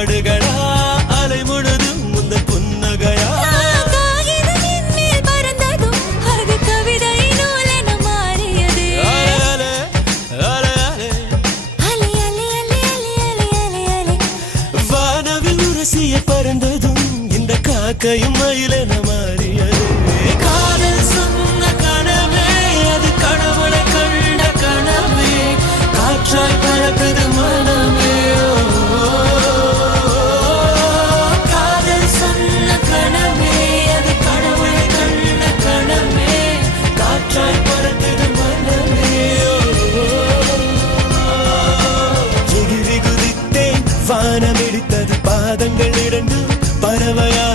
வடுகளா அலை முழுதும் முந்த புன்னகையா பறந்ததும் இந்த காக்கையும் மயிலென மாறியது காதல் சொன்ன கனவே அது கடவுளை கண்ட கனவே காற்றாய் பறக்குது மனமே காதல் சொன்ன கனவே அது கடவுளை கண்ட கனவே காற்றாய் பறக்குது மனமே எகிரி குதித்தேன் வானம் இடித்தது பாதங்கள் இரண்டு பறவையா